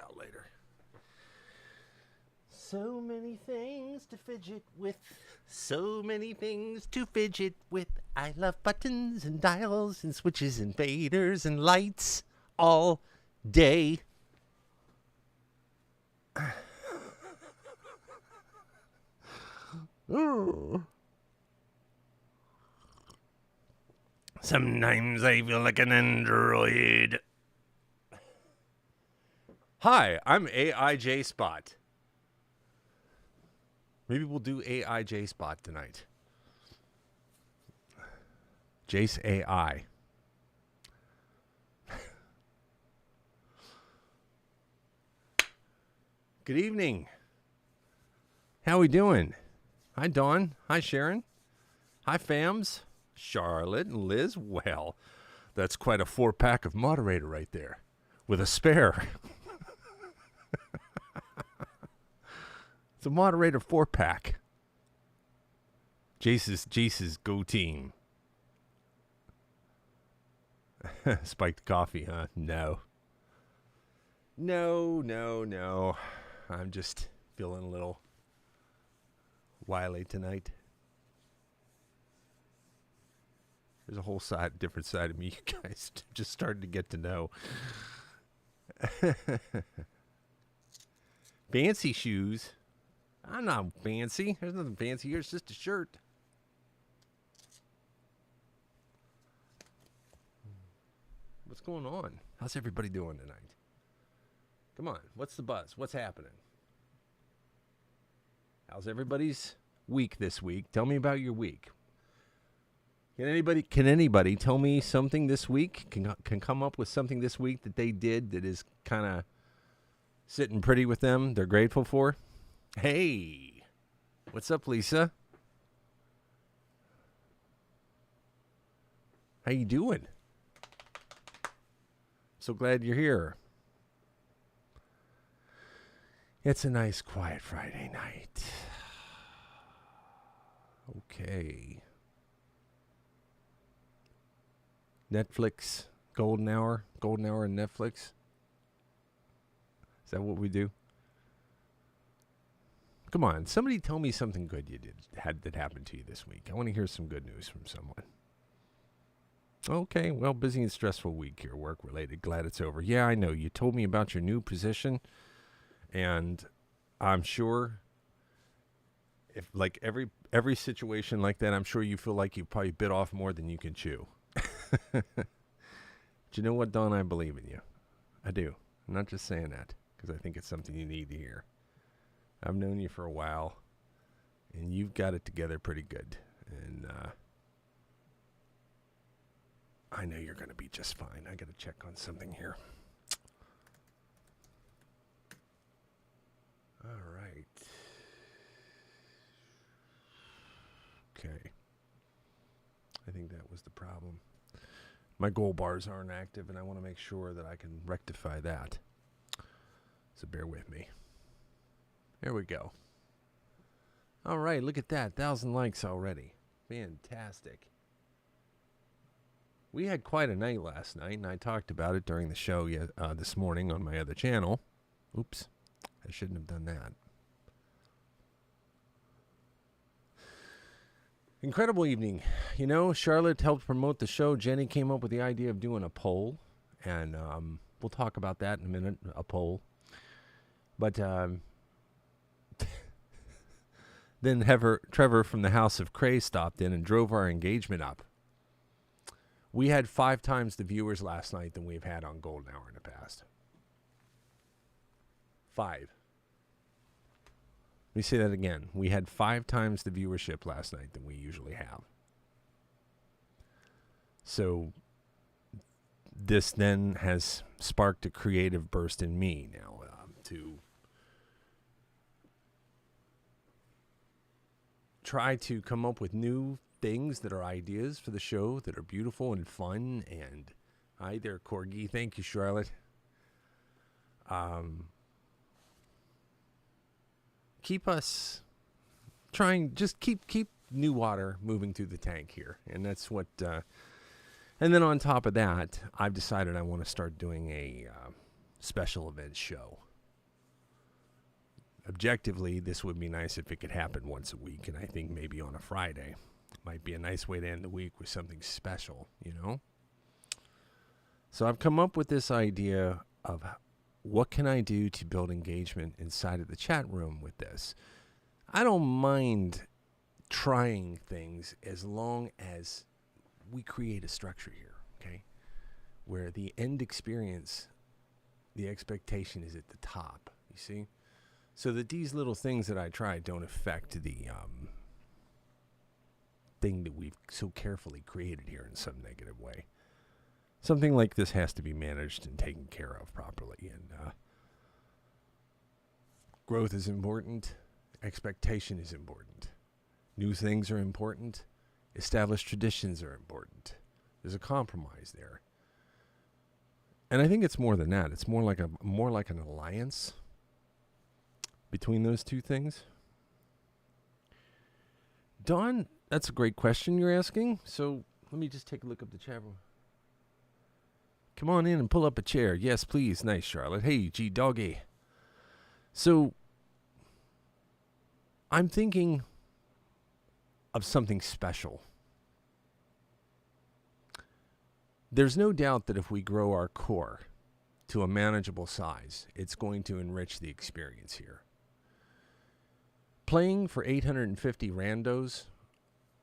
Out later. So many things to fidget with. So many things to fidget with. I love buttons and dials and switches and faders and lights all day. Sometimes I feel like an android. Hi, I'm AIJ Spot. Maybe we'll do AIJ Spot tonight. Jace AI. Good evening. How we doing? Hi, Dawn. Hi, Sharon. Hi, Fams. Charlotte and Liz. Well, that's quite a 4-pack of moderator right there. With a spare. It's a moderator 4-pack. Jace's go team. Spiked coffee, huh? No. No. I'm just feeling a little wily tonight. There's a whole different side of me you guys just started to get to know. Fancy shoes. I'm not fancy. There's nothing fancy here. It's just a shirt. What's going on? How's everybody doing tonight? Come on. What's the buzz? What's happening? How's everybody's week this week? Tell me about your week. Can anybody tell me something this week? Can come up with something this week that they did that is kind of sitting pretty with them? They're grateful for? Hey, what's up, Lisa? How you doing? So glad you're here. It's a nice, quiet Friday night. Okay. Netflix, golden hour and Netflix. Is that what we do? Come on, somebody tell me something good that happened to you this week. I want to hear some good news from someone. Okay, well, busy and stressful week here, work related. Glad it's over. Yeah, I know. You told me about your new position, and I'm sure if like every situation like that, I'm sure you feel like you probably bit off more than you can chew. But you know what, Dawn? I believe in you. I do. I'm not just saying that because I think it's something you need to hear. I've known you for a while, and you've got it together pretty good. And I know you're going to be just fine. I got to check on something here. All right. Okay. I think that was the problem. My goal bars aren't active, and I want to make sure that I can rectify that. So bear with me. There we go. All right, look at that. 1,000 likes already. Fantastic. We had quite a night last night, and I talked about it during the show this morning on my other channel. Oops, I shouldn't have done that. Incredible evening. You know, Charlotte helped promote the show. Jenny came up with the idea of doing a poll, and we'll talk about that in a minute, a But then Trevor from the House of Cray stopped in and drove our engagement up. We had 5 times the viewers last night than we've had on Golden Hour in the past. 5. me say that again. We had 5 times the viewership last night than we usually have. So this then has sparked a creative burst in me now to try to come up with new things that are ideas for the show that are beautiful and fun. And hi there, Corgi. Thank you, Charlotte. Keep us trying, just keep new water moving through the tank here. And that's what, and then on top of that, I've decided I want to start doing a special event show. Objectively, this would be nice if it could happen once a week, and I think maybe on a Friday. Might be a nice way to end the week with something special, you know? So I've come up with this idea of what can I do to build engagement inside of the chat room with this. I don't mind trying things as long as we create a structure here, okay? Where the end experience, the expectation is at the top, you see? So that these little things that I try don't affect the thing that we've so carefully created here in some negative way. Something like this has to be managed and taken care of properly. And growth is important. Expectation is important. New things are important. Established traditions are important. There's a compromise there. And I think it's more than that. It's more like an alliance between those two things. Dawn, that's a great question you're asking. So let me just take a look up the chat room. Come on in and pull up a chair. Yes, please. Nice, Charlotte. Hey, G Doggy. So I'm thinking of something special. There's no doubt that if we grow our core to a manageable size, it's going to enrich the experience here. Playing for 850 randos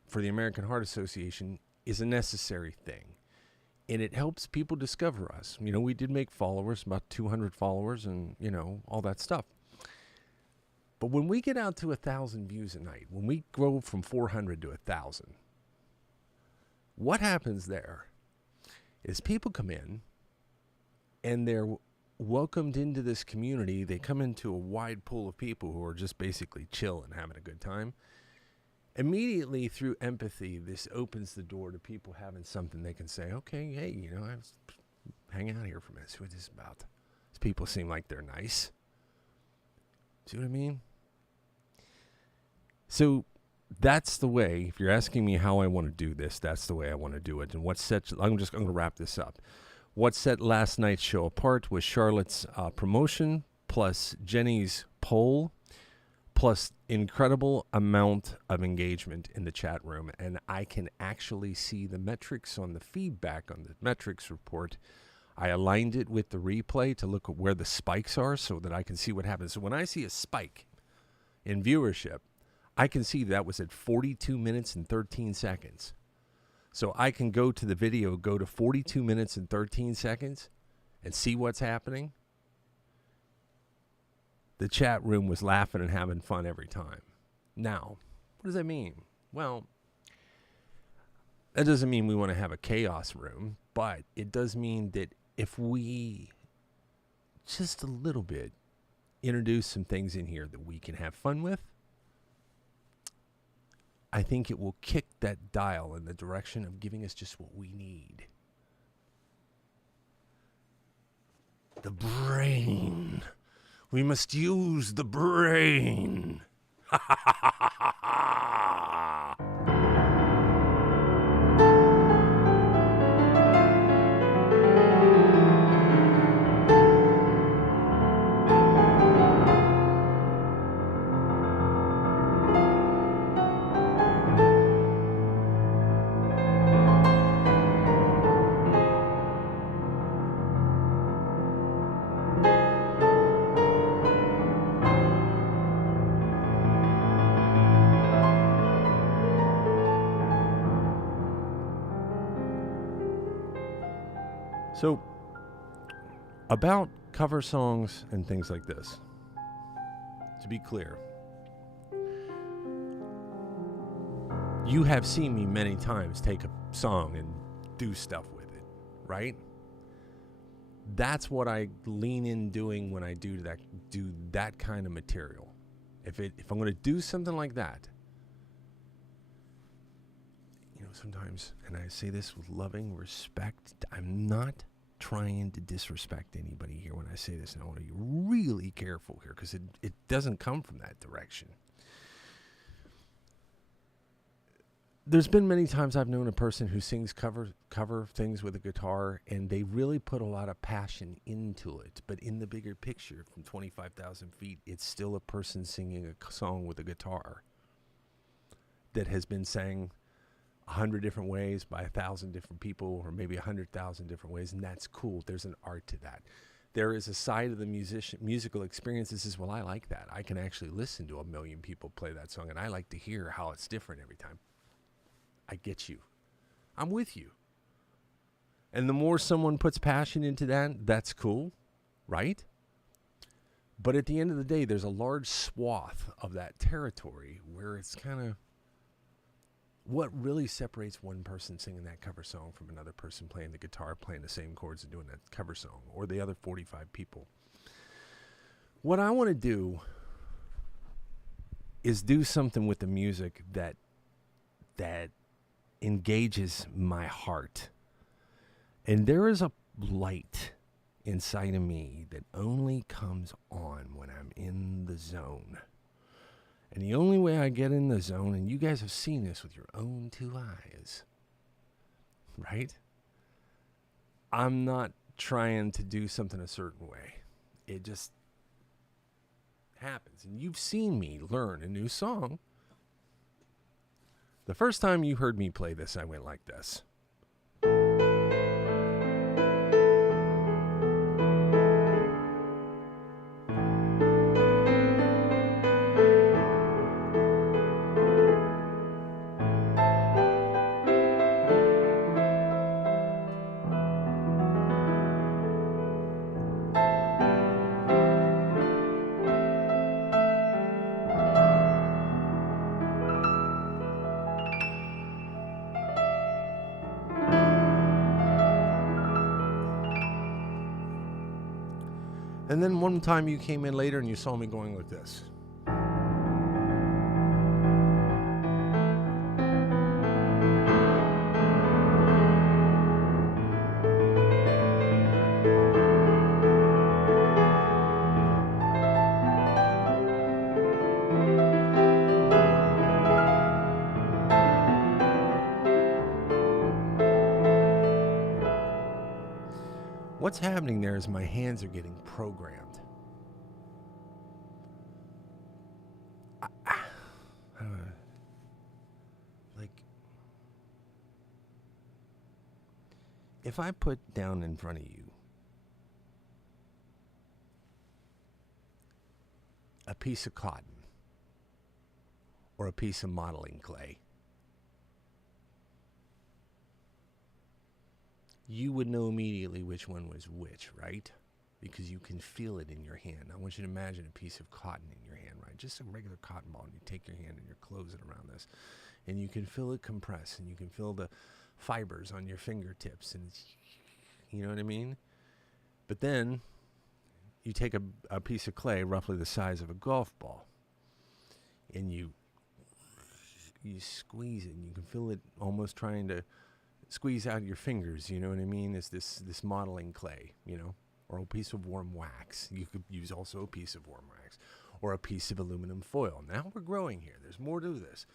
for the American Heart Association is a necessary thing. And it helps people discover us. You know, we did make followers, about 200 followers and, you know, all that stuff. But when we get out to 1,000 views a night, when we grow from 400 to 1,000, what happens there is people come in and they're welcomed into this community. They come into a wide pool of people who are just basically chill and having a good time. Immediately through empathy, this opens the door to people having something they can say, okay, hey, you know, I was hanging out here for a minute. See what this is about. These people seem like they're nice. See what I mean? So that's the way, if you're asking me how I want to do this, that's the way I want to do it. And what set, I'm going to wrap this up. What set last night's show apart was Charlotte's promotion plus Jenny's poll plus incredible amount of engagement in the chat room. And I can actually see the metrics on the feedback on the metrics report. I aligned it with the replay to look at where the spikes are so that I can see what happens. So when I see a spike in viewership, I can see that was at 42 minutes and 13 seconds. So I can go to the video, go to 42 minutes and 13 seconds and see what's happening. The chat room was laughing and having fun every time. Now, what does that mean? Well, that doesn't mean we want to have a chaos room, but it does mean that if we just a little bit introduce some things in here that we can have fun with, I think it will kick that dial in the direction of giving us just what we need. The brain. We must use the brain. Ha ha ha ha ha ha. So, about cover songs and things like this, to be clear, You have seen me many times take a song and do stuff with it, right? That's what I lean in doing when I do that kind of material. If I'm going to do something like that, sometimes, and I say this with loving respect, I'm not trying to disrespect anybody here when I say this, and I want to be really careful here because it doesn't come from that direction. There's been many times I've known a person who sings cover things with a guitar, and they really put a lot of passion into it. But in the bigger picture, from 25,000 feet, it's still a person singing a song with a guitar that has been sang 100 different ways by 1,000 different people, or maybe 100,000 different ways, and that's cool. There's an art to that. There is a side of the musical experience that says, well, I like that. I can actually listen to 1 million people play that song, and I like to hear how it's different every time. I get you. I'm with you. And the more someone puts passion into that, that's cool, right? But at the end of the day, there's a large swath of that territory where it's kind of what really separates one person singing that cover song from another person playing the guitar, playing the same chords and doing that cover song, or the other 45 people. What I want to do is do something with the music that engages my heart. And there is a light inside of me that only comes on when I'm in the zone. And the only way I get in the zone, and you guys have seen this with your own 2 eyes, right? I'm not trying to do something a certain way. It just happens. And you've seen me learn a new song. The first time you heard me play this, I went like this. And then one time you came in later and you saw me going like this. What's happening there is my hands are getting programmed. Like, if I put down in front of you a piece of cotton or a piece of modeling clay, you would know immediately which one was which, right? Because you can feel it in your hand. I want you to imagine a piece of cotton in your hand, right? Just a regular cotton ball, and you take your hand and you're closing around this, and you can feel it compress, and you can feel the fibers on your fingertips, and it's, you know what I mean? But then you take a piece of clay roughly the size of a golf ball, and you squeeze it, and you can feel it almost trying to squeeze out your fingers, you know what I mean? Is this modeling clay, or a piece of warm wax. You could use also a piece of warm wax or a piece of aluminum foil. Now we're growing here. There's more to this.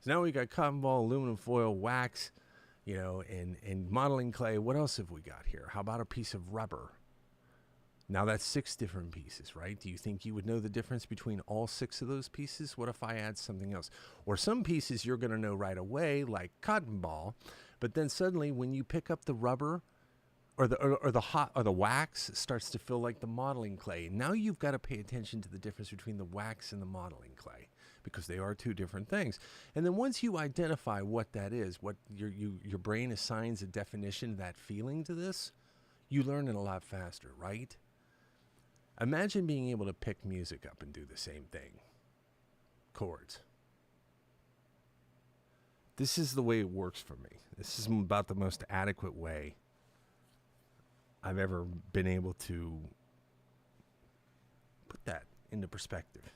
So now we got cotton ball, aluminum foil, wax, and modeling clay. What else have we got here? How about a piece of rubber? Now that's 6 different pieces, right? Do you think you would know the difference between all 6 of those pieces? What if I add something else? Or some pieces you're going to know right away, like cotton ball, but then suddenly when you pick up the rubber or the wax, it starts to feel like the modeling clay. Now you've got to pay attention to the difference between the wax and the modeling clay, because they are 2 different things. And then once you identify what that is, what your brain assigns a definition, that feeling to this, you learn it a lot faster, right? Imagine being able to pick music up and do the same thing. Chords. This is the way it works for me. This is about the most adequate way I've ever been able to put that into perspective.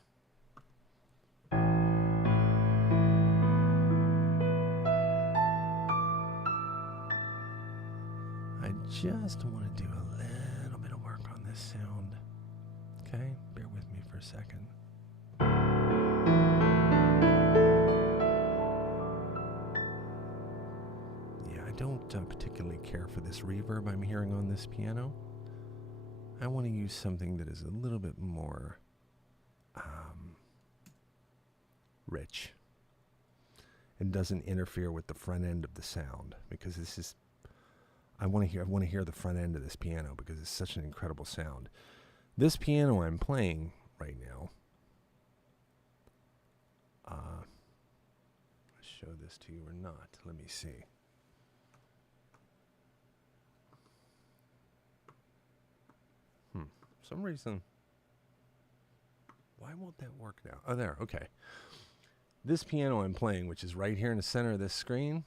I just want to do a little bit of work on this sound. Okay? Bear with me for a second. Yeah, I don't particularly care for this reverb I'm hearing on this piano. I want to use something that is a little bit more rich and doesn't interfere with the front end of the sound, because this is I want to hear the front end of this piano because it's such an incredible sound. This piano I'm playing right now, I'll show this to you or not. Let me see. For some reason, why won't that work now? Oh, there. Okay. This piano I'm playing, which is right here in the center of this screen,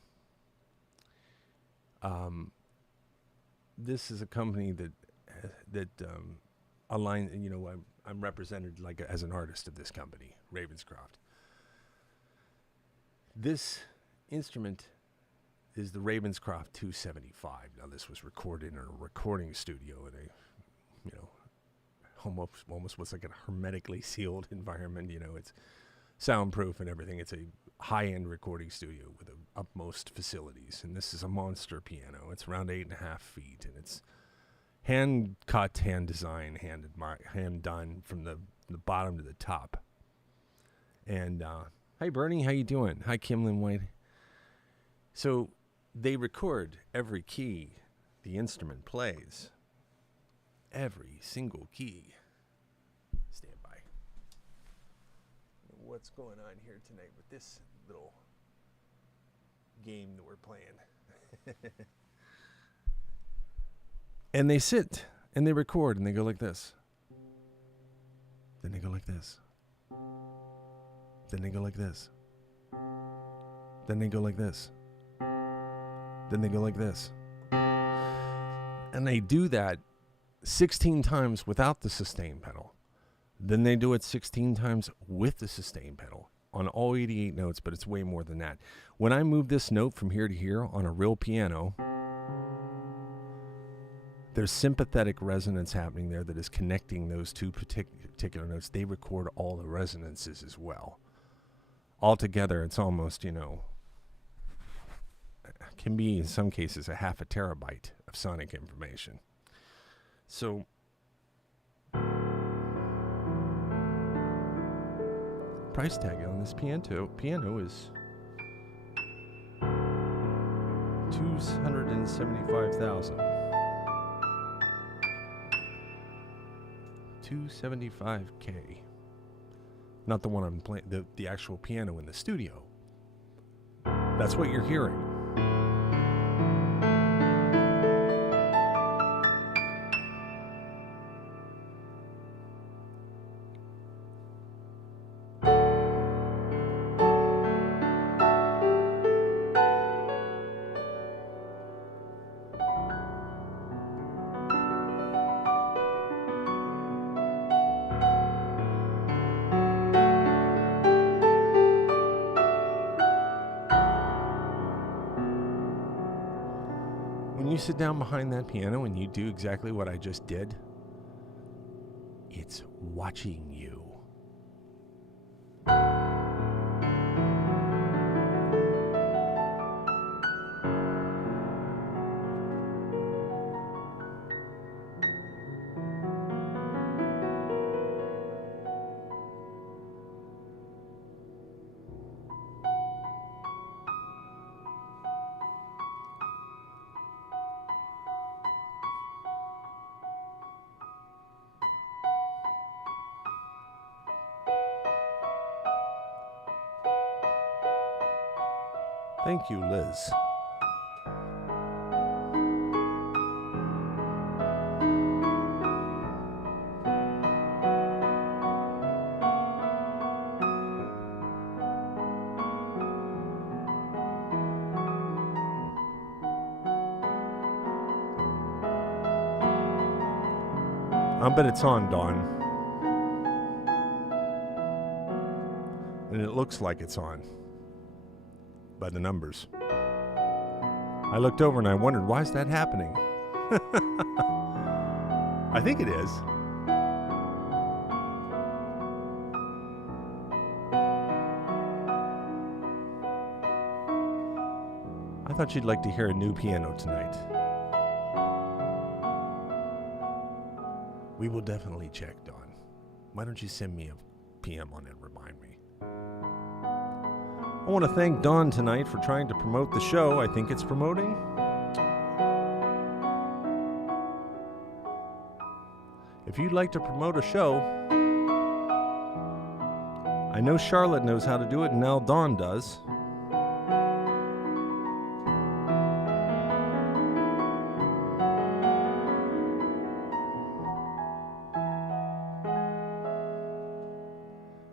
this is a company that aligns. You know, I'm represented like as an artist of this company, Ravenscroft. This instrument is the Ravenscroft 275. Now, this was recorded in a recording studio in a, almost was like a hermetically sealed environment. You know, it's soundproof and everything. It's a high-end recording studio with the utmost facilities. And this is a monster piano. It's around 8.5 feet, and it's hand cut, hand designed, hand done from the bottom to the top. And hi, Bernie, how you doing? Hi, Kimlin White. So they record every key the instrument plays. Every single key. Stand by. What's going on here tonight with this little game that we're playing? And they sit and they record and they go like this. Then they go like this. Then they go like this. Then they go like this. Then they go like this. And they do that 16 times without the sustain pedal. Then they do it 16 times with the sustain pedal on all 88 notes, but it's way more than that. When I move this note from here to here on a real piano, there's sympathetic resonance happening there that is connecting those two particular notes. They record all the resonances as well. Altogether, it's almost, can be in some cases a half a terabyte of sonic information. So price tag on this piano is $275,000. $275K. Not the one I'm playing, the actual piano in the studio. That's what you're hearing. When you sit down behind that piano and you do exactly what I just did, it's watching you. Thank you, Liz. I bet it's on, Dawn. And it looks like it's on by the numbers. I looked over and I wondered, why is that happening? I think it is. I thought you'd like to hear a new piano tonight. We will definitely check, Dawn. Why don't you send me a PM on it and remind me? I want to thank Dawn tonight for trying to promote the show. I think it's promoting. If you'd like to promote a show, I know Charlotte knows how to do it, and now Dawn does.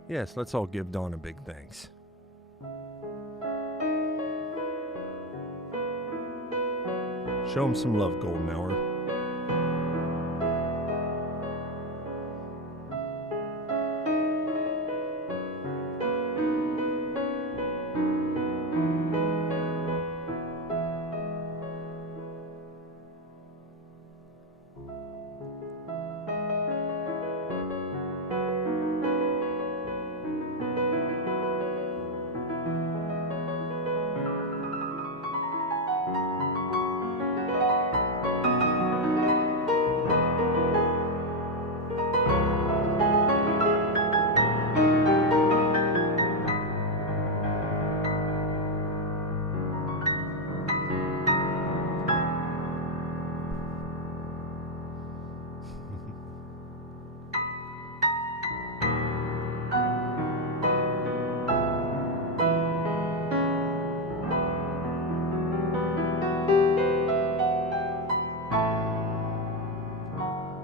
Yes, let's all give Dawn a big thanks. Show him some love, Golden Hour.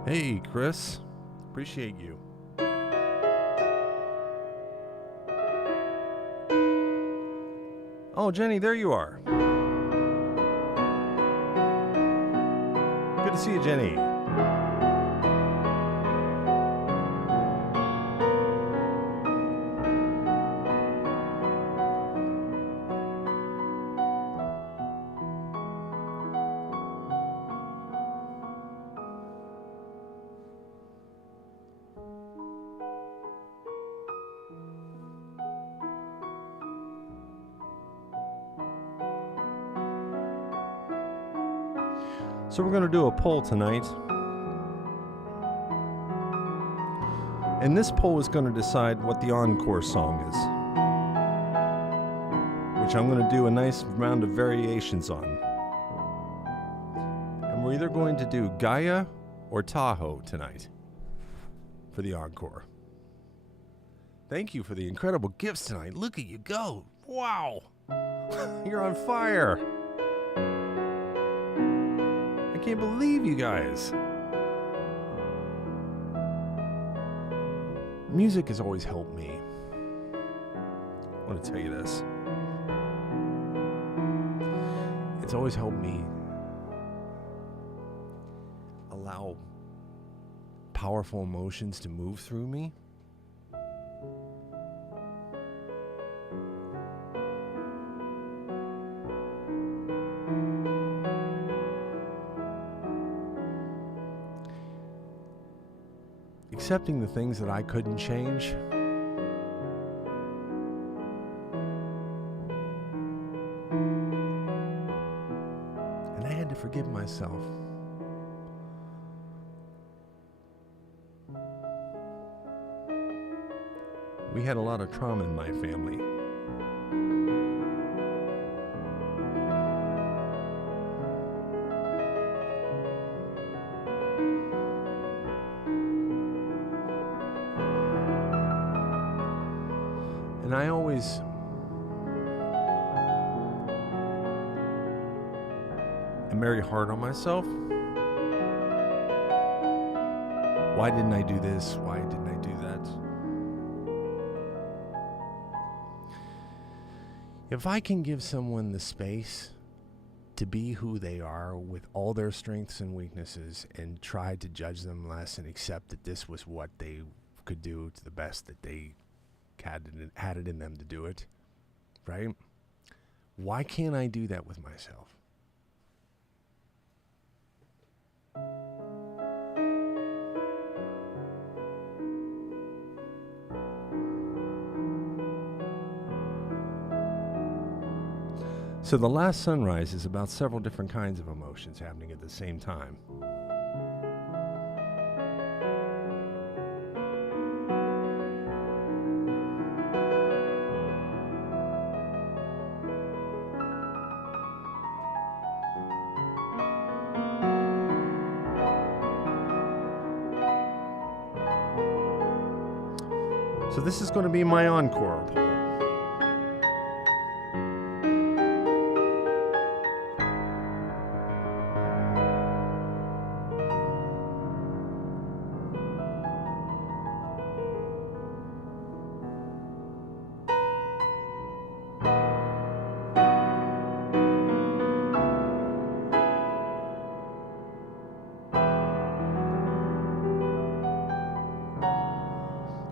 Hey, Chris. Appreciate you. Oh, Jenny, there you are. Good to see you, Jenny. So we're going to do a poll tonight. And this poll is going to decide what the encore song is, which I'm going to do a nice round of variations on. And we're either going to do Gaia or Tahoe tonight for the encore. Thank you for the incredible gifts tonight. Look at you go. Wow. You're on fire. I can't believe you guys. Music has always helped me. I want to tell you this. It's always helped me allow powerful emotions to move through me. Accepting the things that I couldn't change. And I had to forgive myself. We had a lot of trauma in my family. And I always am very hard on myself. Why didn't I do this? Why didn't I do that? If I can give someone the space to be who they are with all their strengths and weaknesses and try to judge them less and accept that this was what they could do to the best that they had it in them to do it, right? Why can't I do that with myself? So the last sunrise is about several different kinds of emotions happening at the same time. So this is going to be my encore poll.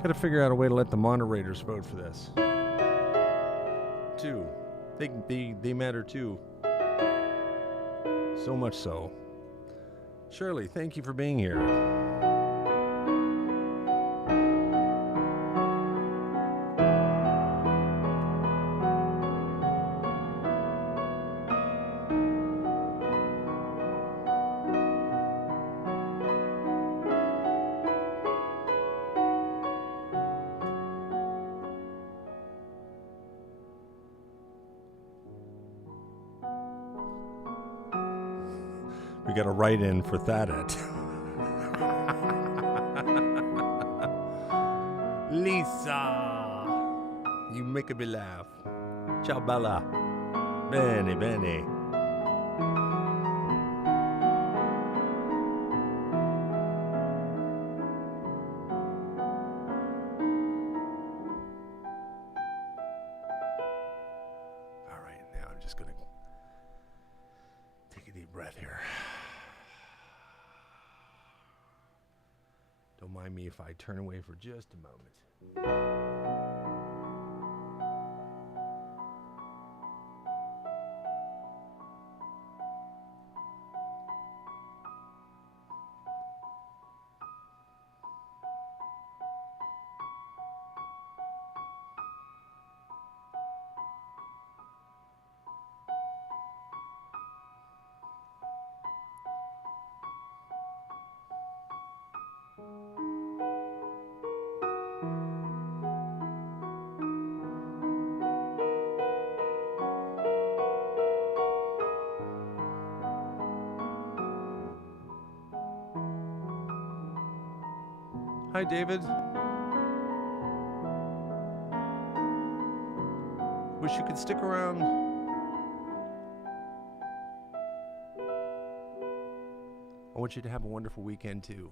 Got to figure out a way to let the moderators vote for this. Too. They matter too. So much so. Shirley, thank you for being here. We got a write-in for Thadet. Lisa, you make me laugh. Ciao bella. Bene, bene. All right, now I'm just going to take a deep breath here. Don't mind me if I turn away for just a moment. Hi, David. Wish you could stick around. I want you to have a wonderful weekend, too.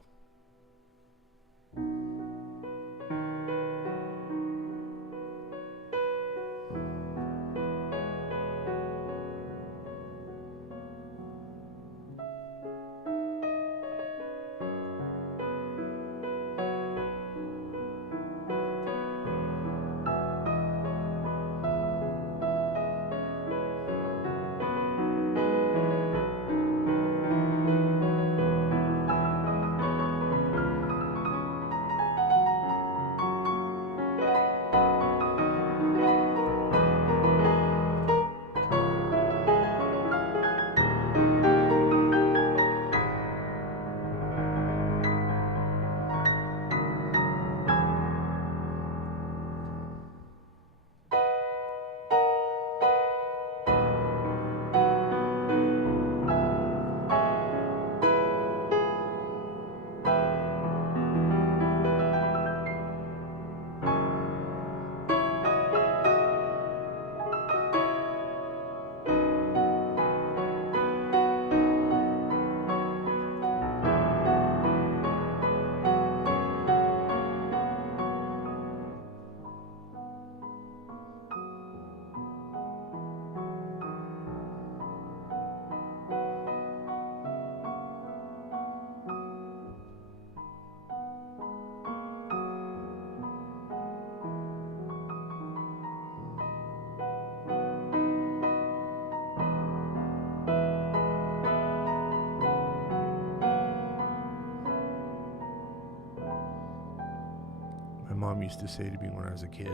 used to say to me when I was a kid,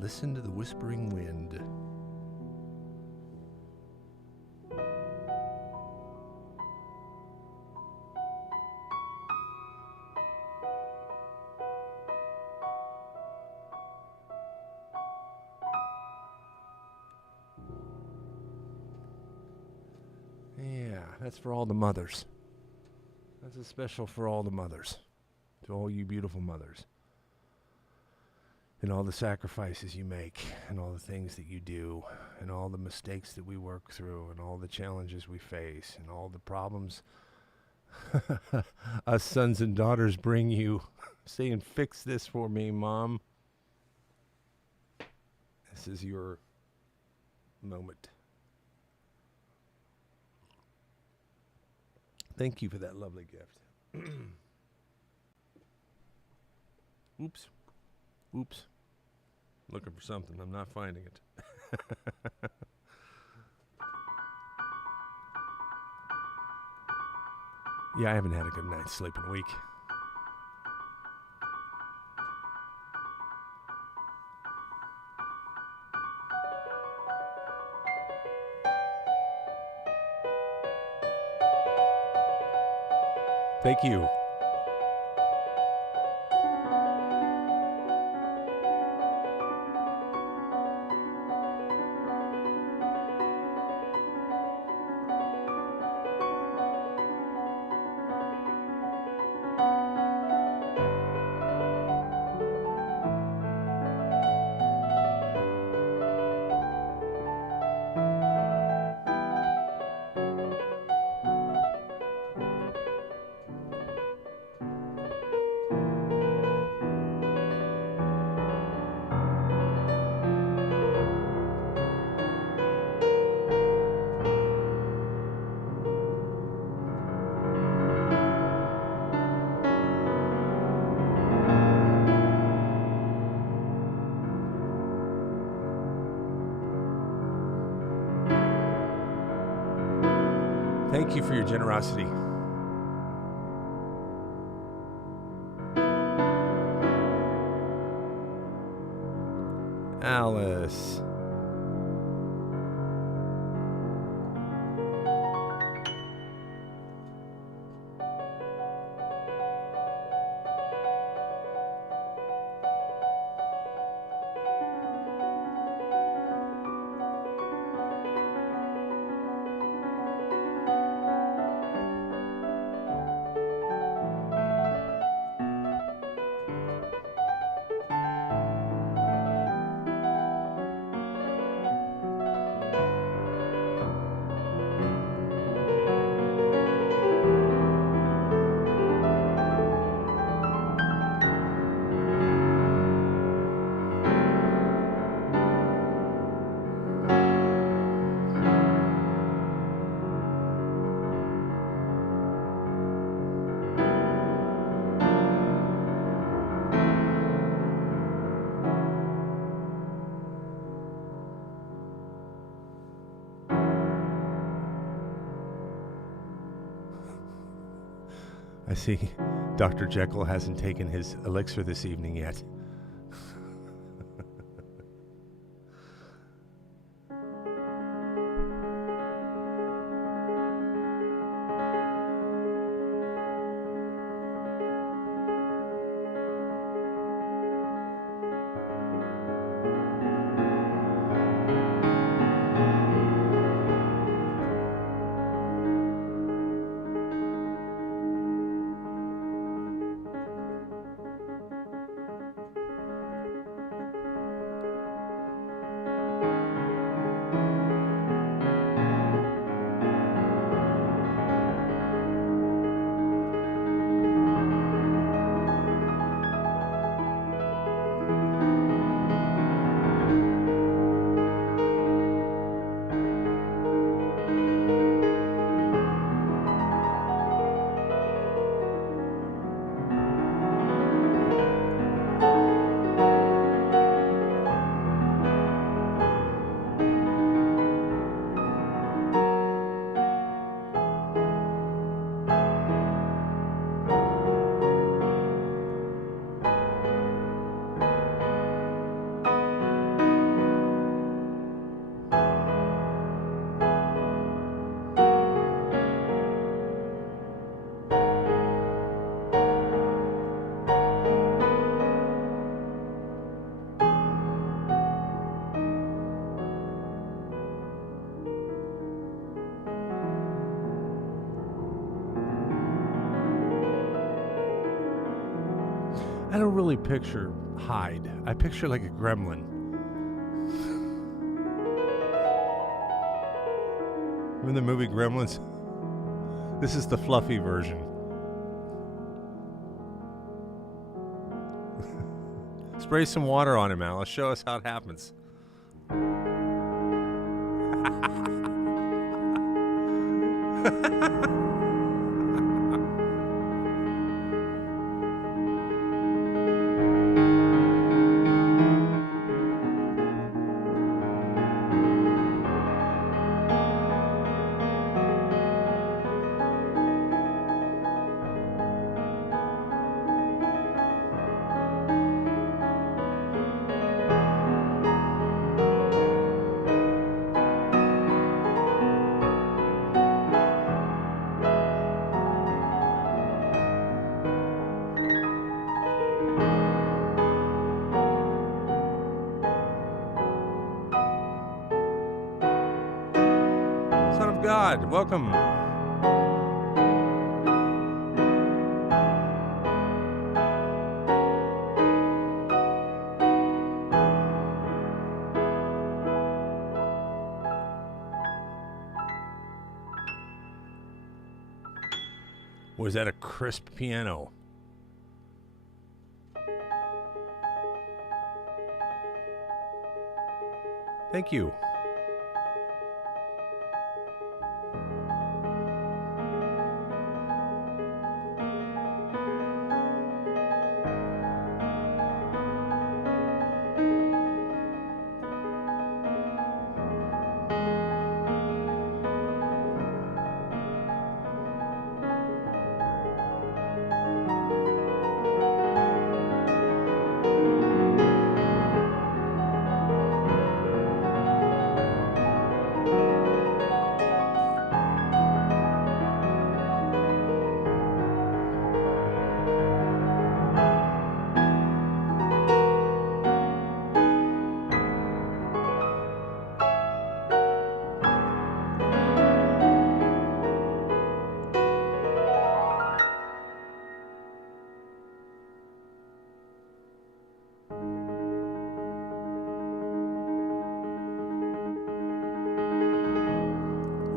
listen to the whispering wind. Yeah, that's for all the mothers. That's a special for all the mothers. To all you beautiful mothers. And all the sacrifices you make, and all the things that you do, and all the mistakes that we work through, and all the challenges we face, and all the problems us sons and daughters bring you, saying, fix this for me, Mom. This is your moment. Thank you for that lovely gift. Oops. Oops. Looking for something. I'm not finding it. Yeah, I haven't had a good night's sleep in a week. Thank you. Thank you for your generosity. Alice. I see Dr. Jekyll hasn't taken his elixir this evening yet. I don't really picture Hyde. I picture like a gremlin. Remember the movie Gremlins? This is the fluffy version. Spray some water on him, Alice. Show us how it happens. God, welcome. Was that a crisp piano? Thank you.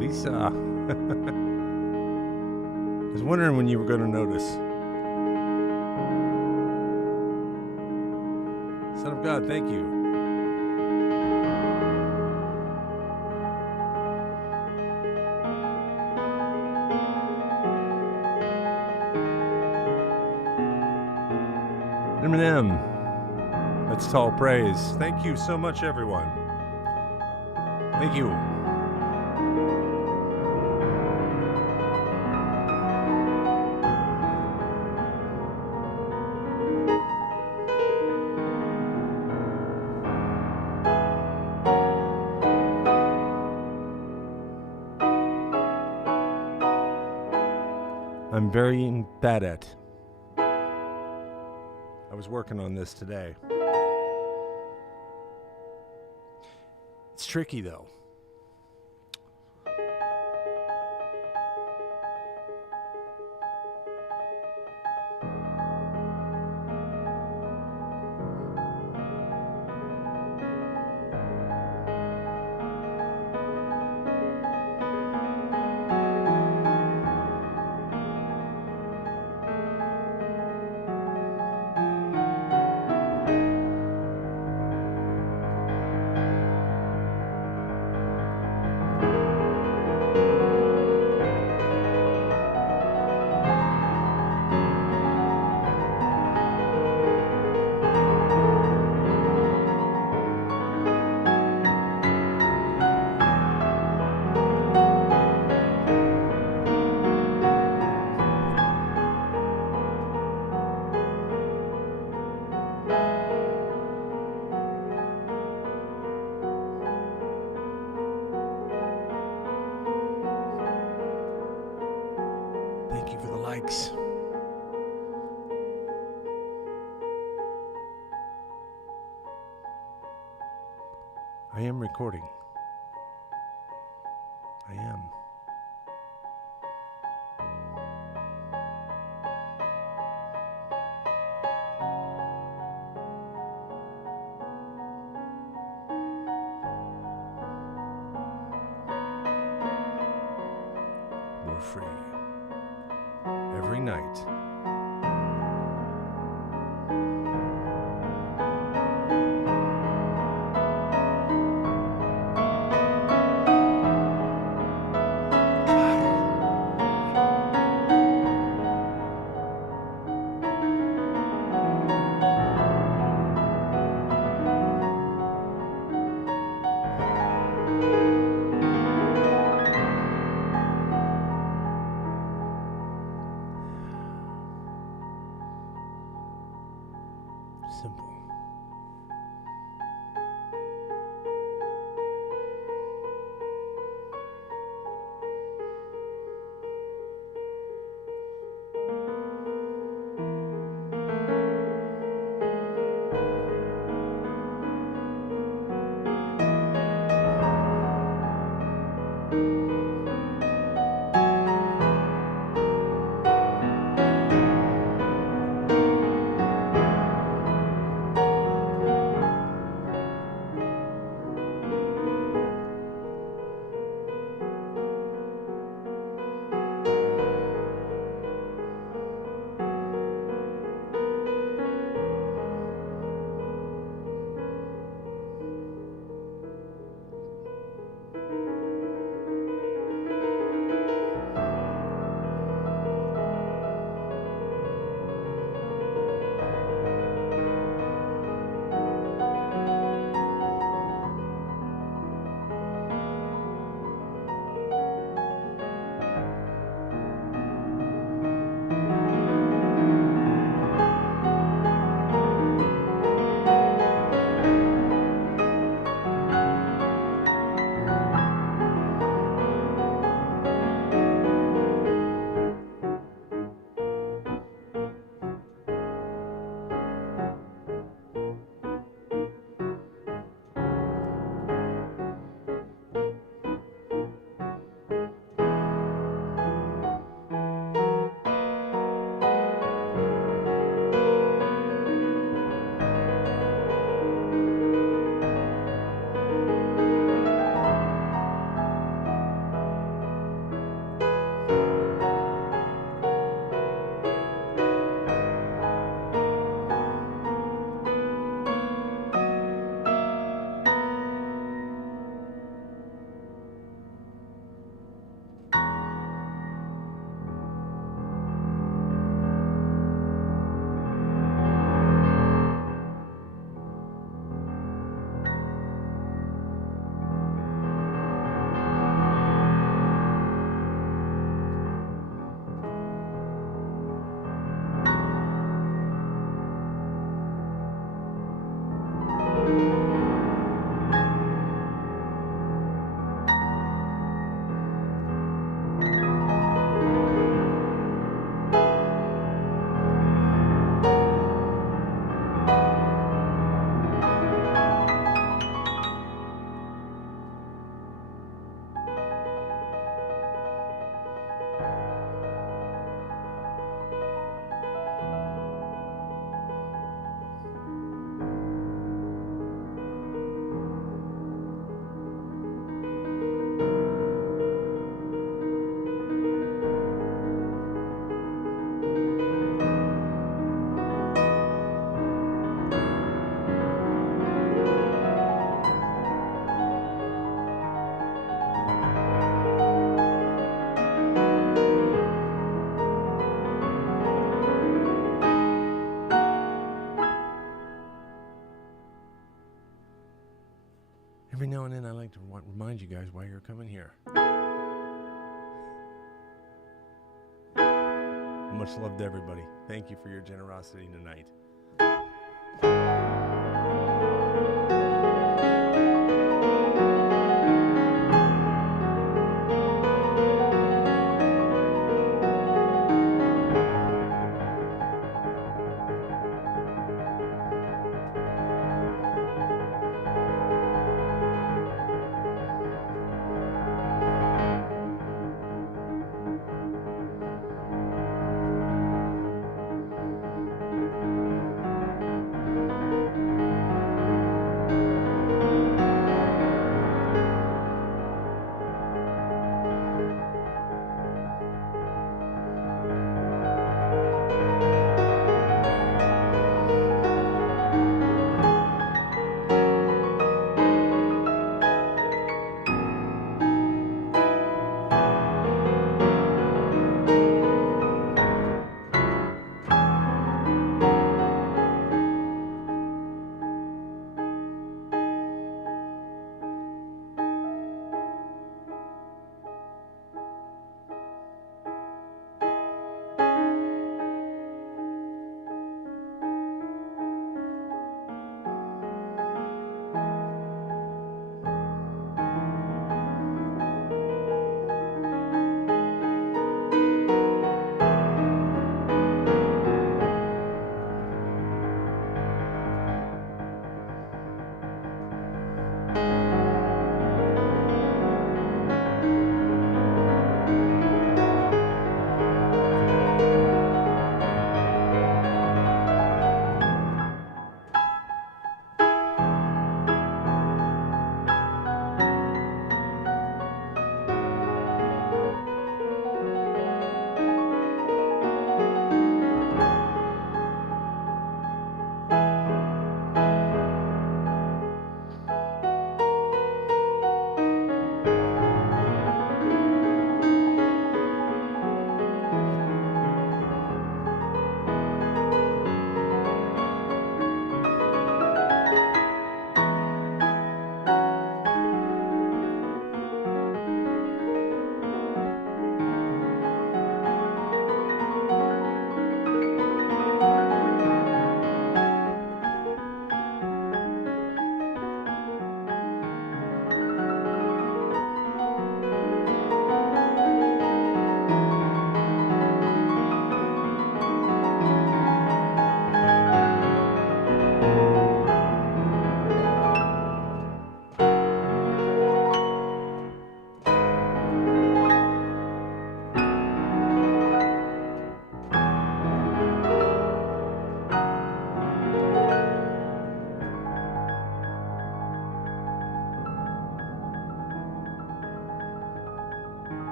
Lisa. I was wondering when you were going to notice. Son of God, thank you. Eminem. That's tall praise. Thank you so much, everyone. Thank you. I'm very bad at. I was working on this today. It's tricky though. Thank you for the likes. I am recording. I am. free. Every night. Simple. Every now and then I like to remind you guys why you're coming here. Much love to everybody. Thank you for your generosity tonight.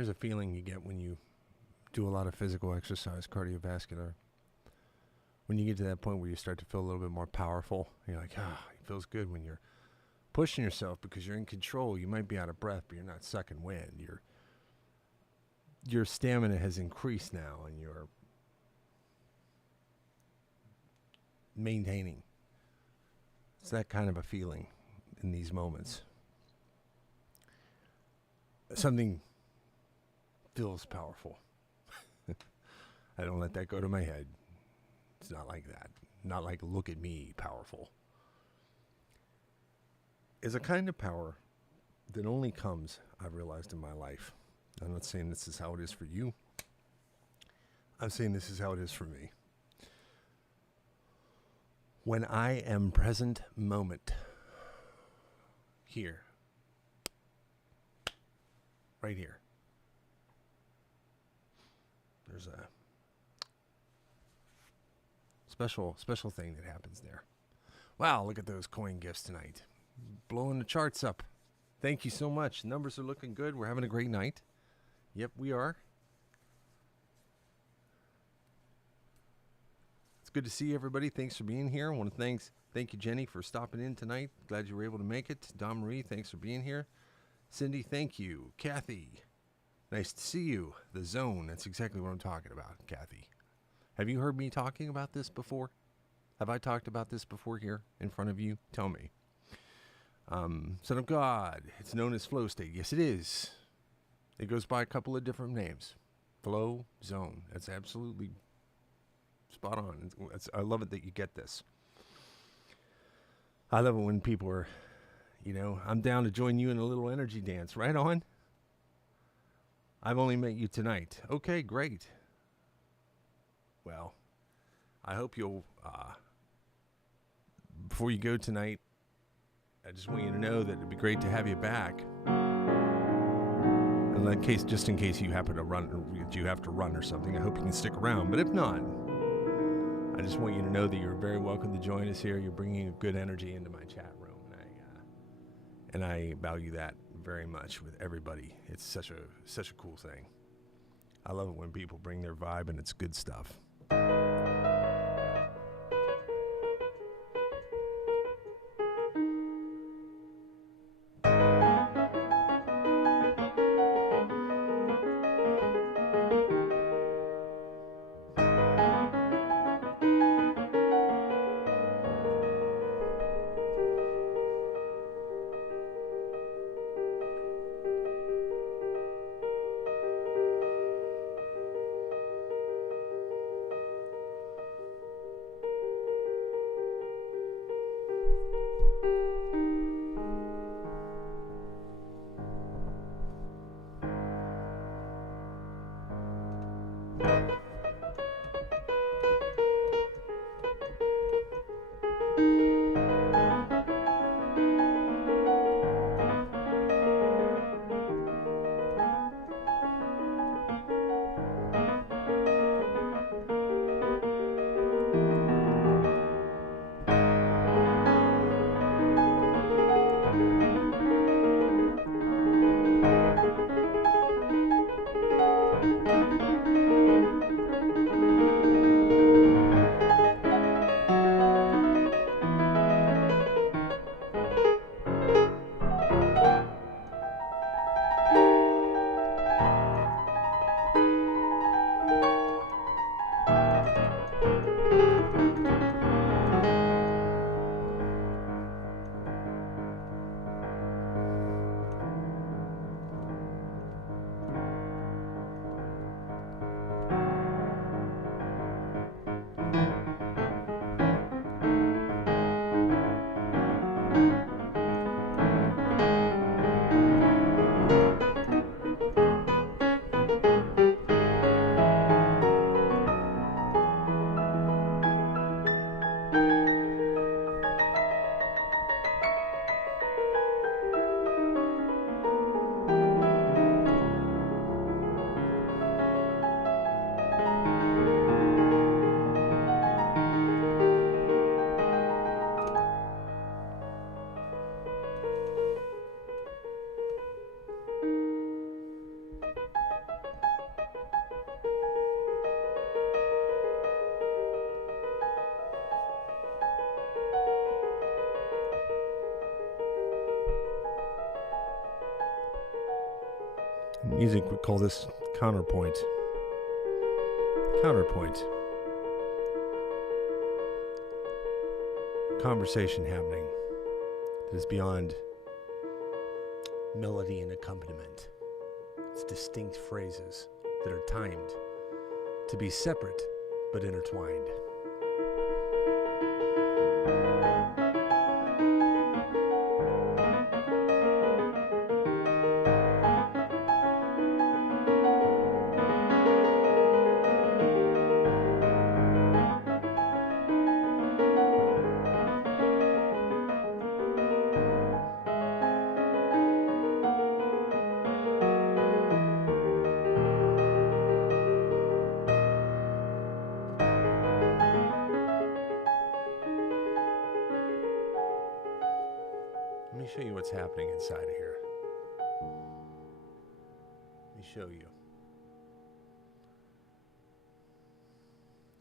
There's a feeling you get when you do a lot of physical exercise, cardiovascular. When you get to that point where you start to feel a little bit more powerful, you're like, it feels good when you're pushing yourself because you're in control. You might be out of breath, but you're not sucking wind. Your stamina has increased now, and you're maintaining. It's that kind of a feeling in these moments. Something feels powerful. I don't let that go to my head. It's not like that. Not like, look at me, powerful. Is a kind of power that only comes, I've realized, in my life. I'm not saying this is how it is for you. I'm saying this is how it is for me. When I am present moment, here, right here, there's a special thing that happens there. Wow, look at those coin gifts tonight. Blowing the charts up. Thank you so much. Numbers are looking good. We're having a great night. Yep, we are. It's good to see everybody. Thanks for being here. I want to thank you, Jenny, for stopping in tonight. Glad you were able to make it. Don Marie, thanks for being here. Cindy, thank you. Kathy, nice to see you. The Zone, that's exactly what I'm talking about, Kathy. Have you heard me talking about this before? Have I talked about this before here in front of you? Tell me. Son of God, it's known as flow state. Yes, it is. It goes by a couple of different names. Flow, zone. That's absolutely spot on. I love it that you get this. I love it when people are, I'm down to join you in a little energy dance. Right on. I've only met you tonight. Okay, great. Well, I hope you'll, before you go tonight, I just want you to know that it'd be great to have you back. Just in case you happen to run, or you have to run or something, I hope you can stick around. But if not, I just want you to know that you're very welcome to join us here. You're bringing a good energy into my chat room, and I value that very much with everybody. It's such a cool thing. I love it when people bring their vibe, and it's good stuff. In music, we call this counterpoint. Counterpoint. Conversation happening that is beyond melody and accompaniment. It's distinct phrases that are timed to be separate but intertwined. Let me show you what's happening inside of here. Let me show you.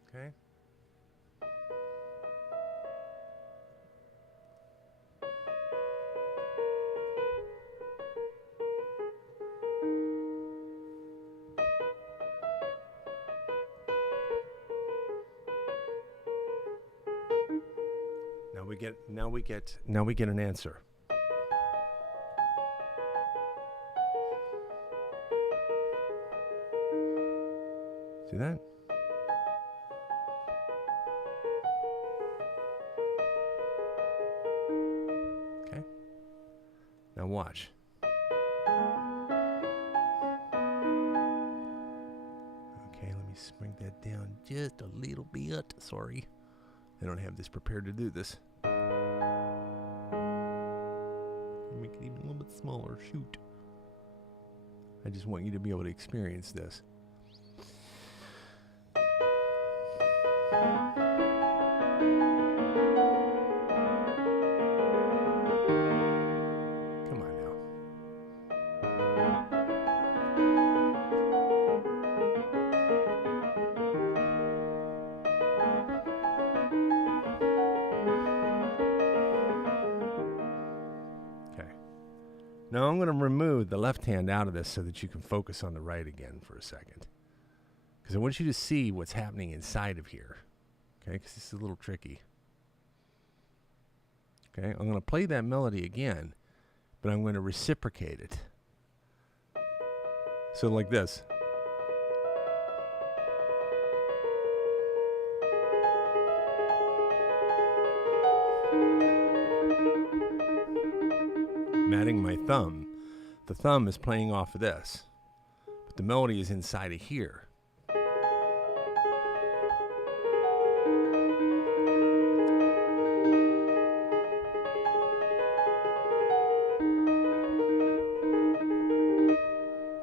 Okay? Now we get an answer. See that? Okay. Now watch. Okay, let me bring that down just a little bit. Sorry. I don't have this prepared to do this. Make it even a little bit smaller. Shoot. I just want you to be able to experience this. Come on now. Okay. Now I'm going to remove the left hand out of this so that you can focus on the right again for a second. Because I want you to see what's happening inside of here. Okay, because this is a little tricky. Okay, I'm going to play that melody again, but I'm going to reciprocate it. So like this. I'm adding my thumb. The thumb is playing off of this, but the melody is inside of here.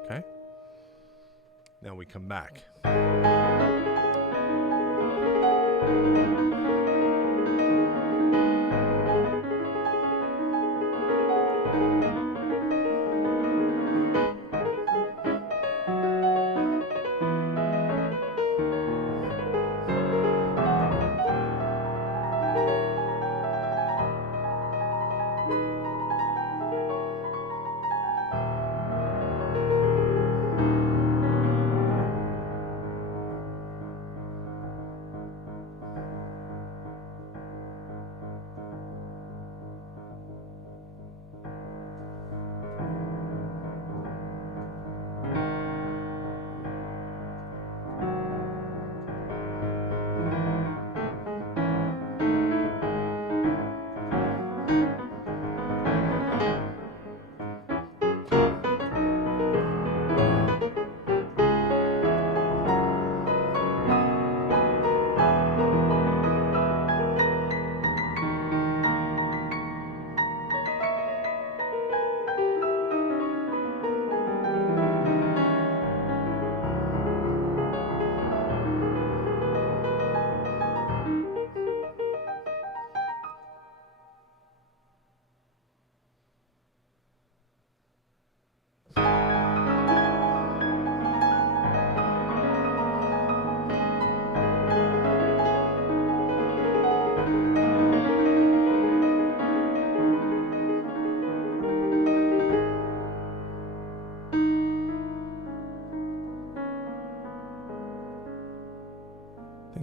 Okay? Now we come back.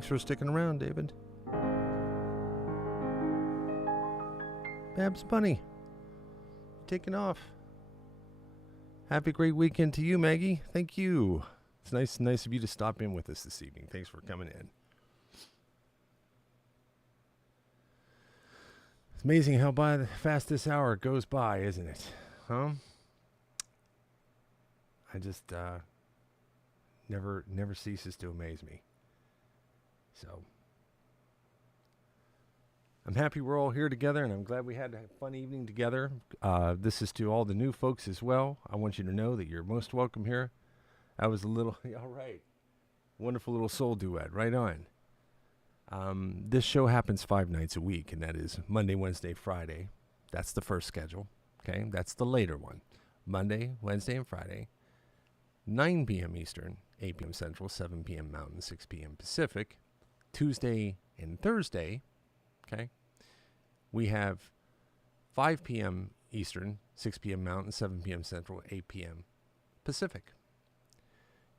Thanks for sticking around, David. Babs Bunny, taking off. Happy great weekend to you, Maggie. Thank you. It's nice of you to stop in with us this evening. Thanks for coming in. It's amazing how fast this hour goes by, isn't it? Huh? I just never ceases to amaze me. So I'm happy we're all here together, and I'm glad we had a fun evening together. This is to all the new folks as well. I want you to know that you're most welcome here. That was a little, all right. Wonderful little soul duet, right on. This show happens 5 nights a week, and that is Monday, Wednesday, Friday. That's the first schedule, okay? That's the later one. Monday, Wednesday, and Friday, 9 p.m. Eastern, 8 p.m. Central, 7 p.m. Mountain, 6 p.m. Pacific. Tuesday and Thursday, okay, we have 5 p.m. Eastern, 6 p.m. Mountain, 7 p.m. Central, 8 p.m. Pacific.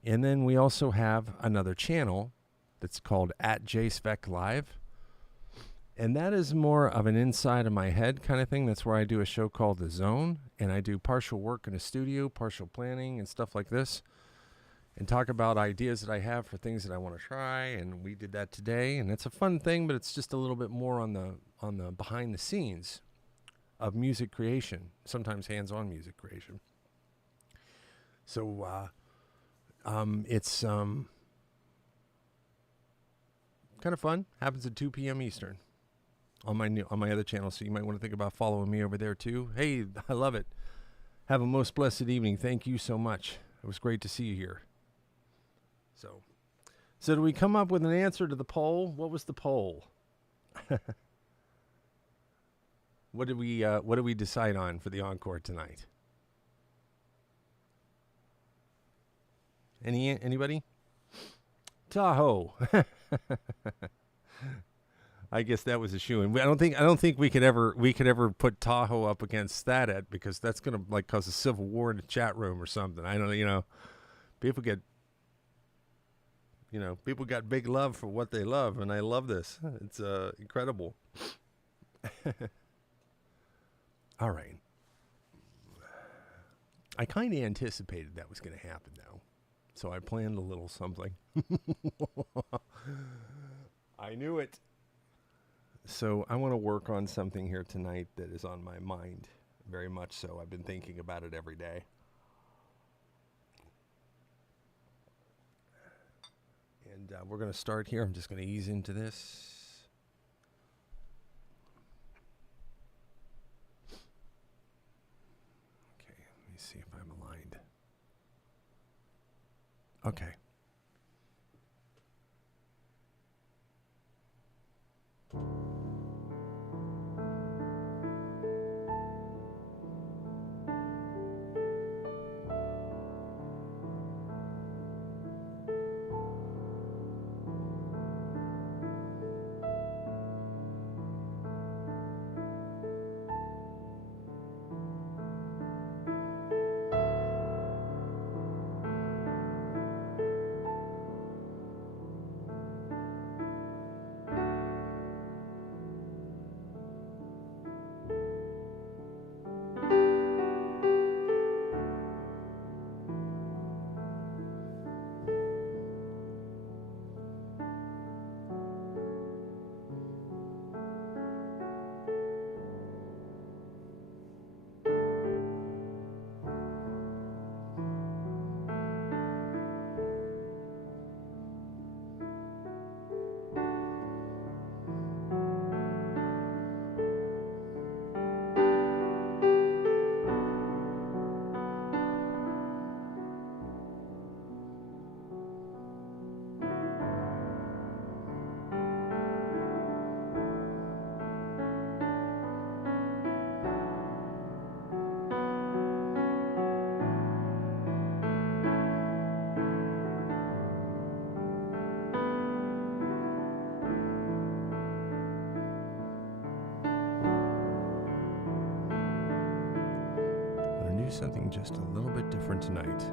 And then we also have another channel that's called @JACE VEK Live. And that is more of an inside of my head kind of thing. That's where I do a show called The Zone. And I do partial work in a studio, partial planning and stuff like this. And talk about ideas that I have for things that I want to try. And we did that today. And it's a fun thing, but it's just a little bit more on the behind the scenes of music creation. Sometimes hands-on music creation. So it's kind of fun. Happens at 2 p.m. Eastern on my other channel. So you might want to think about following me over there too. Hey, I love it. Have a most blessed evening. Thank you so much. It was great to see you here. So did we come up with an answer to the poll? What was the poll? What did we decide on for the encore tonight? Anybody? Tahoe. I guess that was a shoo-in. I don't think we could ever put Tahoe up against that because that's gonna like cause a civil war in the chat room or something. I don't know. People got big love for what they love, and I love this. It's incredible. All right. I kind of anticipated that was going to happen, though. So I planned a little something. I knew it. So I want to work on something here tonight that is on my mind, very much so. I've been thinking about it every day. And we're going to start here. I'm just going to ease into this. Okay, let me see if I'm aligned. Okay. Something just a little bit different tonight.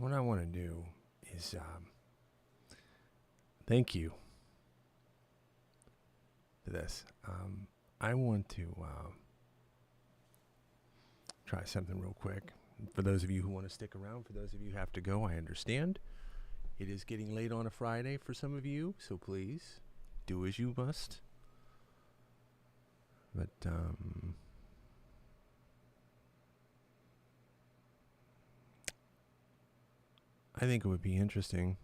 what I want to do is thank you for this. I want to try something real quick. For those of you who want to stick around, for those of you who have to go, I understand. It is getting late on a Friday for some of you, so please do as you must. But I think it would be interesting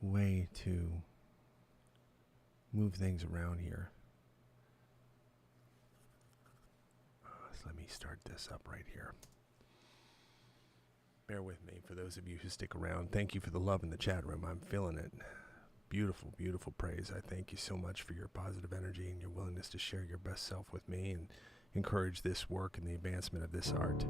way to move things around here. So let me start this up right here. Bear with me for those of you who stick around. Thank you for the love in the chat room. I'm feeling it. Beautiful, beautiful praise. I thank you so much for your positive energy and your willingness to share your best self with me and encourage this work and the advancement of this art.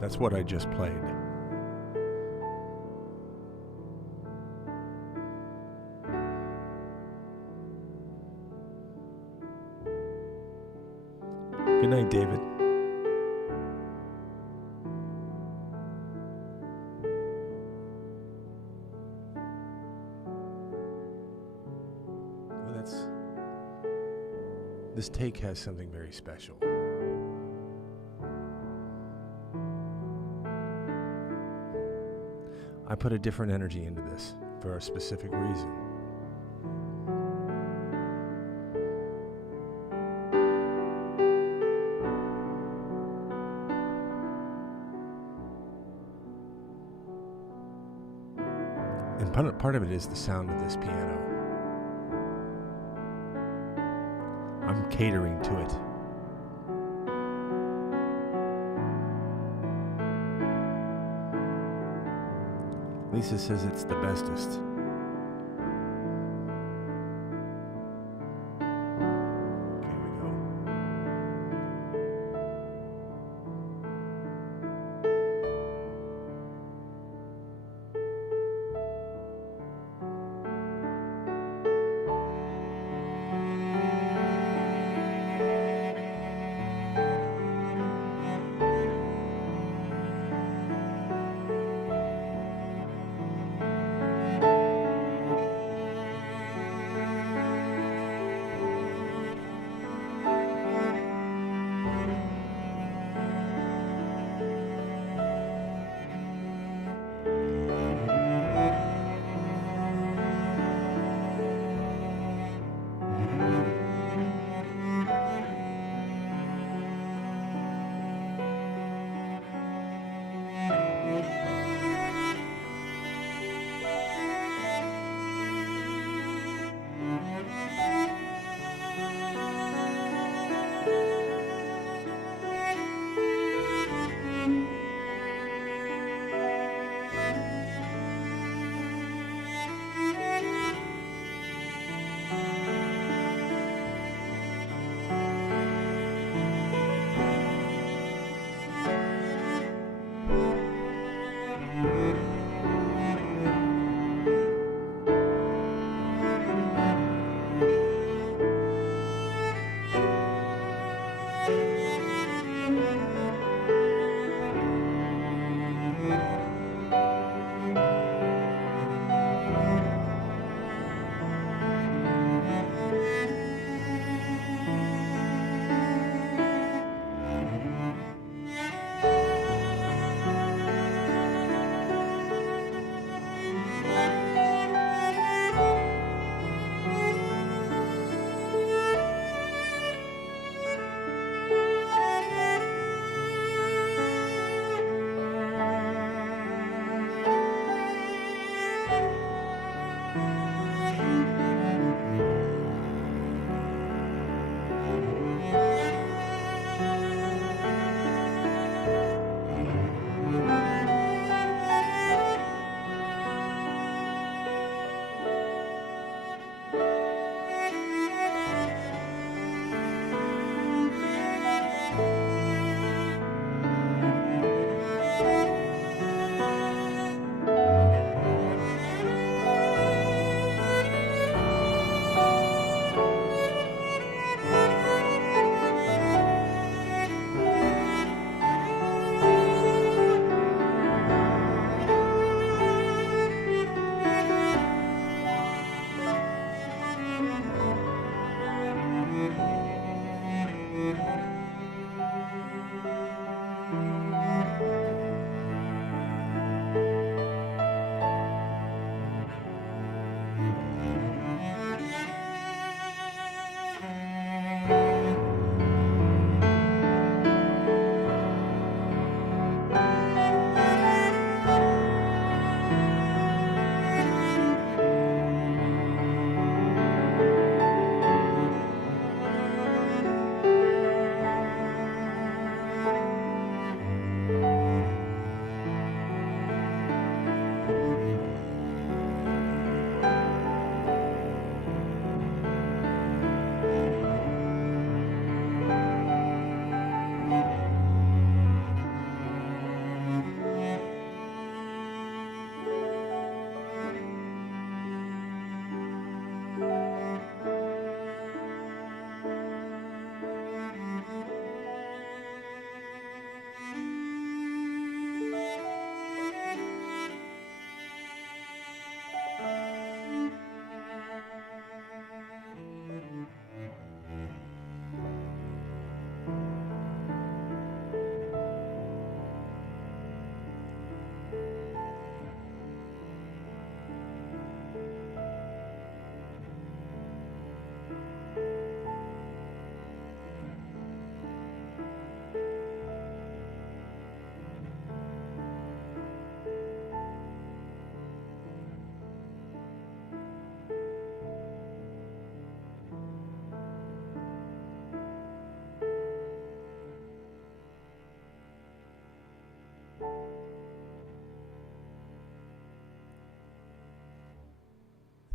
That's what I just played. Good night, David. Well, this take has something very special. I put a different energy into this for a specific reason. And part of it is the sound of this piano. I'm catering to it. Lisa says it's the bestest. Okay, we go.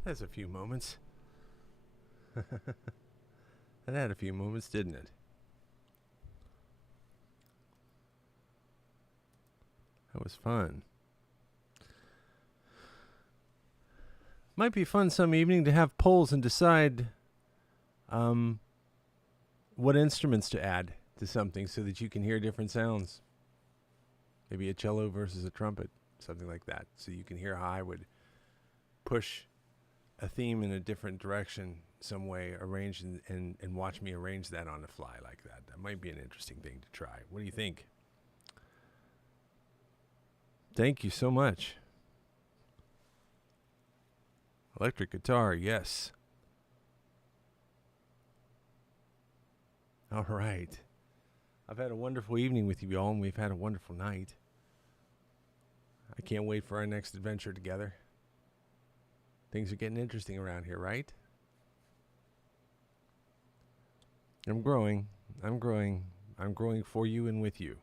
has a few moments. It had a few moments, didn't it? That was fun. Might be fun some evening to have polls and decide what instruments to add to something so that you can hear different sounds. Maybe a cello versus a trumpet, something like that. So you can hear how I would push a theme in a different direction some way, arrange and watch me arrange that on the fly like that. That might be an interesting thing to try. What do you think? Thank you so much. Electric guitar, yes. All right. I've had a wonderful evening with you all, and we've had a wonderful night. I can't wait for our next adventure together. Things are getting interesting around here, right? I'm growing. I'm growing. I'm growing for you and with you.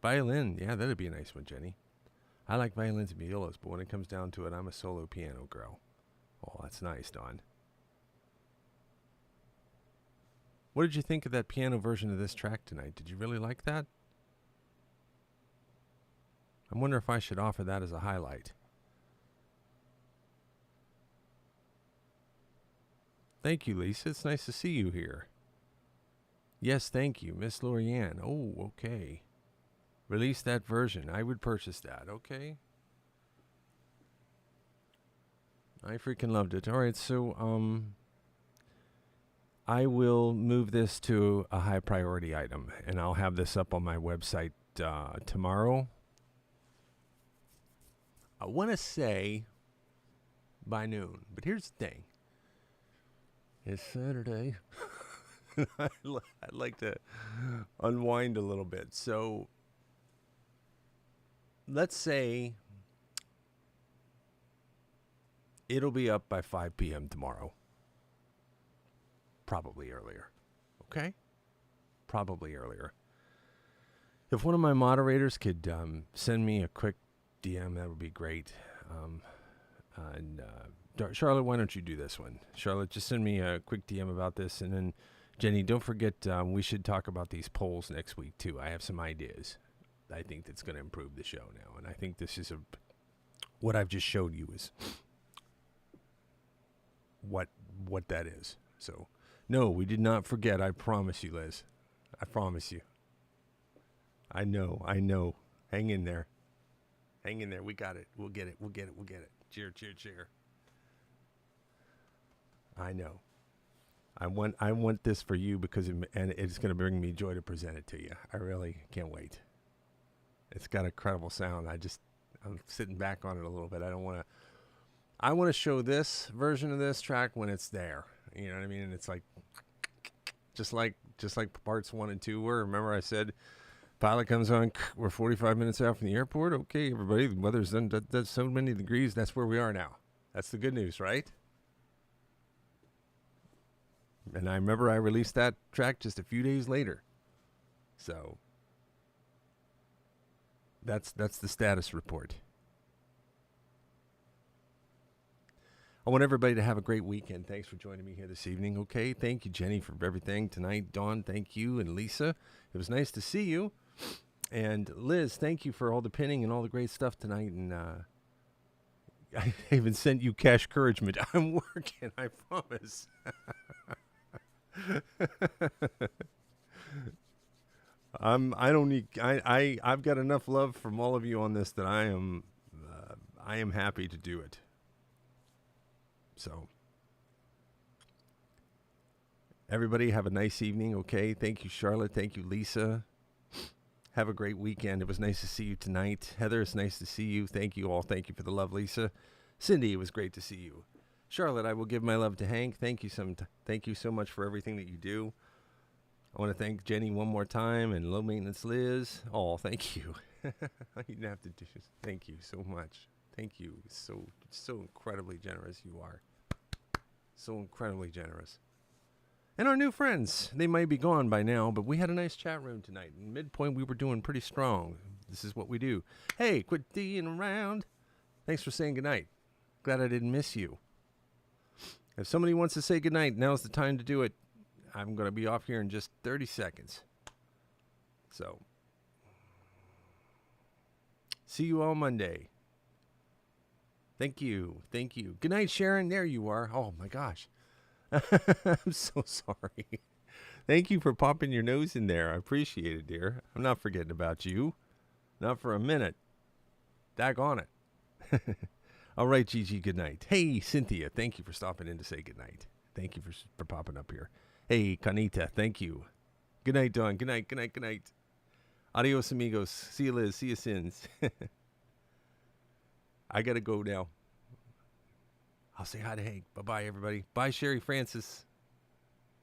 Violin, yeah, that'd be a nice one, Jenny. I like violins and violas, but when it comes down to it, I'm a solo piano girl. Oh, that's nice, Dawn. What did you think of that piano version of this track tonight? Did you really like that? I wonder if I should offer that as a highlight. Thank you, Lisa. It's nice to see you here. Yes, thank you, Miss Lorianne. Oh, okay. Release that version. I would purchase that. Okay. I freaking loved it. All right, so I will move this to a high priority item, and I'll have this up on my website tomorrow. I want to say by noon, but here's the thing. It's Saturday. I'd like to unwind a little bit. So let's say it'll be up by 5 p.m. tomorrow. Probably earlier. Okay? Probably earlier. If one of my moderators could send me a quick DM, that would be great. Charlotte, why don't you do this one? Charlotte, just send me a quick DM about this. And then, Jenny, don't forget, we should talk about these polls next week, too. I have some ideas. I think that's going to improve the show now. And I think this is what I've just showed you is what that is. So, no, we did not forget. I promise you, Liz. I promise you. I know. Hang in there. Hang in there. We got it. We'll get it. Cheer, cheer, cheer. I know. I want this for you because and it's going to bring me joy to present it to you. I really can't wait. It's got a credible sound. I'm sitting back on it a little bit. I want to show this version of this track when it's there. You know what I mean? And it's like just like parts 1 and 2 were. Remember I said pilot comes on, we're 45 minutes out from the airport. Okay, everybody, the weather's done that's so many degrees. That's where we are now. That's the good news, right? And I remember I released that track just a few days later. So that's the status report. I want everybody to have a great weekend. Thanks for joining me here this evening. Okay, thank you, Jenny, for everything tonight. Dawn, thank you, and Lisa. It was nice to see you. And Liz, thank you for all the pinning and all the great stuff tonight. And I even sent you cash encouragement. I'm working, I promise. I've got enough love from all of you on this that I am happy to do it. So everybody have a nice evening, okay? Thank you, Charlotte. Thank you, Lisa. Have a great weekend. It was nice to see you tonight. Heather, it's nice to see you. Thank you all. Thank you for the love, Lisa. Cindy, it was great to see you. Charlotte, I will give my love to Hank. Thank you so much for everything that you do. I want to thank Jenny one more time and Low Maintenance Liz. Oh, thank you. You didn't have to do this. Thank you so much. Thank you. So incredibly generous you are. So incredibly generous. And our new friends, they might be gone by now, but we had a nice chat room tonight. In midpoint, we were doing pretty strong. This is what we do. Hey, quit being around. Thanks for saying goodnight. Glad I didn't miss you. If somebody wants to say goodnight, now's the time to do it. I'm going to be off here in just 30 seconds. So, see you all Monday. Thank you. Thank you. Good night, Sharon. There you are. Oh, my gosh. I'm so sorry. Thank you for popping your nose in there. I appreciate it, dear. I'm not forgetting about you. Not for a minute. Daggone it. All right, Gigi, good night. Hey, Cynthia, thank you for stopping in to say good night. Thank you for popping up here. Hey, Kanita, thank you. Good night, Dawn. Good night, good night, good night. Adios, amigos. See you, Liz. See you, Sins. I got to go now. I'll say hi to Hank. Bye-bye, everybody. Bye, Sherry Francis.